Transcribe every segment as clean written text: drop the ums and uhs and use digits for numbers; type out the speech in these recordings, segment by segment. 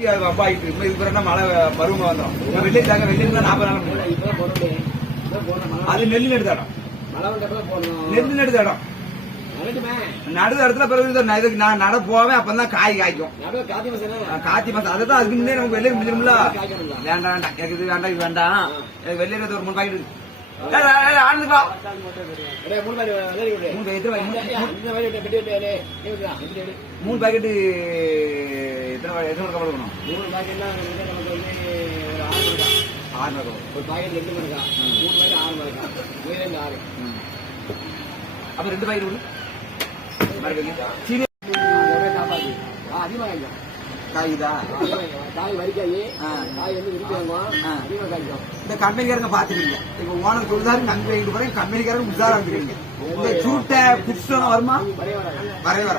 மழை பருவம் வந்துடும். வெள்ளி தாங்க வெள்ளி 40 நாள் அது நெல்லு நெடுத்த இடம். நெல்லு நெடுத்த இடம் நடுத்த இடத்துல பிறகு நான் நட போவேன். அப்பதான் காய் காய்க்கும். கார்த்தி மாசம் அதுதான் அதுக்கு முன்னே நமக்கு வெள்ளரி முடிஞ்சிடும்ல. வேண்டாம் வேண்டாம் எனக்கு இது வேண்டாம் இது வேண்டாம். வெள்ளரி ஒரு 3 பாக்கெட் ஆனந்துப்பா 3 பாக்கெட் எத்தனை கப்பல் வேணும்? 3 பாக்கெட்னா 6 ஒரு பாக்கெட் 2 மணிக்கா 3 பாக்கெட் 6 மணிக்கா 6 அப்ப 2 பாக்கெட் கொடு. அதிகமாக காய்தா காய் வரிக்காய் காய் வந்து அதிகமாக காய்க்கும். இந்த கம்பெனிக்காரங்க பாத்துக்கீங்க. இப்ப ஓனர் சொல்லுதாரு நன்கு வாங்கிட்டு போறேன். கம்பெனிக்காரங்க முசாரா வந்துருக்கீங்க. இந்த சூட்டை குடிச்சோம் வருமா? வரவே வர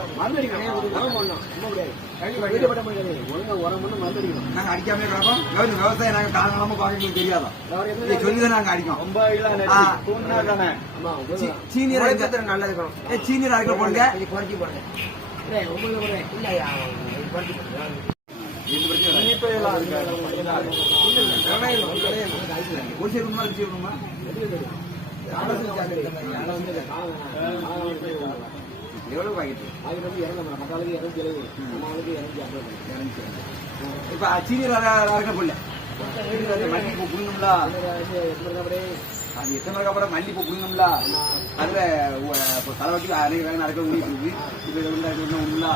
நாங்க அடிக்காம கிடக்கோம். விவசாயம் நாங்க காலங்காலமா பாக்க தெரியாதோ சொல்லிதான் நாங்க அடிக்கோம். சீனியர் நல்லா இருக்கணும். சீனியர் அரைக்க போடுங்க. குறைச்சி போடுங்க. எவ்வளவு பாக்கெட்? இப்ப சீனியர் அரைக்க போடல மல்லிப்பூ புடுங்கணும்ல. அது எத்தனை மணிக்கு அப்புறம் மல்லிப்பூ புடுங்கணும்ல. அதுல தலைவட்டி அன்னைக்கு வேலை நடக்க முடியுது. இப்ப ஒண்ணுல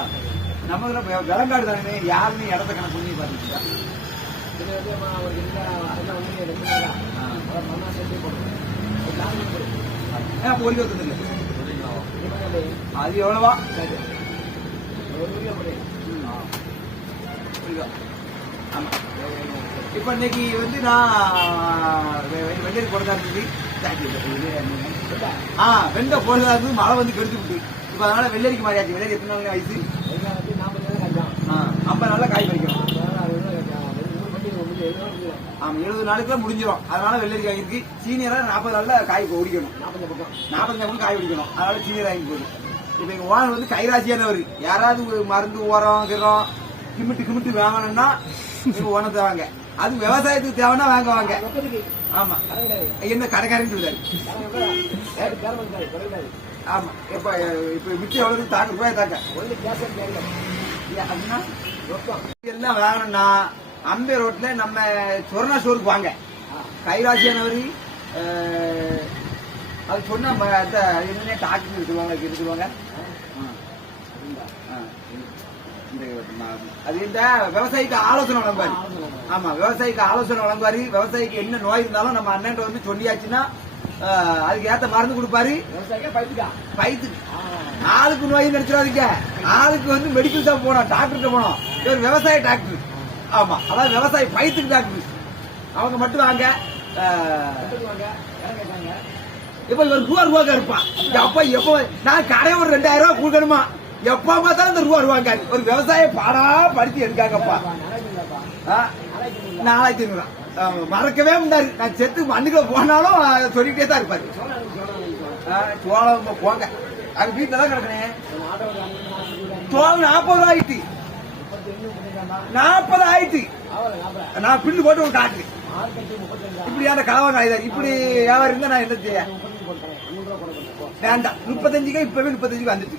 நம்ம விலங்காடு தானே யாருன்னு இடத்த கணக்கு பண்ணி பாத்துக்கிட்டா பொறி வைக்கிறது இல்லை. அது எவ்வளவா? ஆமா இப்ப இன்னைக்கு வந்து நான் வெள்ளரி போடுறதா இருந்தது. வெண்டை போடுறதா இருந்தது. மழை வந்து கெடுத்து விட்டு இப்ப அதனால வெள்ளரிக்கு மாறியாச்சு. வெள்ளரி எத்தனை நாள் வயசு? 50 நாள்ல காய் பறிக்கணும். ஆமா 70 நாளுக்குள்ள முடிஞ்சிடும். அதனால வெள்ளரி காய் இருக்கு. சீனியரா 40 நாள்ல காய் ஒடிக்கணும். 45 காய் ஒடிக்கணும். அதனால சீனியர் வாங்கி போகுது. இப்ப எங்க ஓனர் வந்து கைராசியானவர். யாராவது மருந்து உரம் கிரம் கிமிட்டு வாங்கணும்னா ஓனர் தேவாங்க. அது விவசாயத்துக்கு தேவைன்னா வாங்குவாங்க. ஆமா என்ன கடைக்காரன்னு சொல்றாரு. ஆமா இப்ப இப்ப மிச்சம் எவ்வளவு தாக்க ரூபாய் தாக்க எல்லாம் வாங்கணும்னா அம்பே ரோட்ல நம்ம சொர்ணா ஸ்டோருக்கு வாங்க. கைராசியானவரி அது சொன்னா என்ன டாக்டர் இருக்குவாங்க. அது இந்த விவசாயிக்கு ஆலோசனை வழங்குவாரு. ஆமா விவசாயிக்கு ஆலோசனை வழங்குவாரு. விவசாயிக்கு என்ன நோய் இருந்தாலும் நம்ம அண்ணன் வந்து சொல்லியாச்சுன்னா அதுக்கு ஏத்த மருந்து கொடுப்பாரு. பைத்துக்கு ஆளுக்கு நோய் நினைச்சிடாதீங்க. ஆளுக்கு வந்து மெடிக்கல் ஷாப் போனோம், டாக்டர்கிட்ட போனோம். இவர் விவசாய டாக்டர். ஆமா அதாவது விவசாய பைத்துக்கு டாக்டர். அவங்க மட்டும் வாங்க. இப்ப இவர் ரூபா இருப்பான். அப்ப எப்ப நான் கடை ஒரு 2000 ரூபாய் கொடுக்கணுமா? எப்ப பார்த்தாலும் இந்த ரூபாங்க. ஒரு விவசாய பாடா படிச்சு எடுக்காங்கப்பா. 4500 மறக்கவே முடியாது. நான் செத்து மண்ணுக்குள்ள போனாலும் சொல்லிட்டே தான் இருப்பாரு. சோளம் போங்க அது வீட்டுல தான் கிடக்கணே. சோளம் 40 ரூபாய் ஆயிட்டு. 40 ஆயிட்டு. நான் பில்லு போட்டு ஒரு காட்டுறேன். இப்படியான கலவாங்க ஆயுதாரு. இப்படி வியாபாரம் இருந்தா நான் என்ன செய்ய வேண்டாம். 35 இப்பவே 35 வந்துட்டு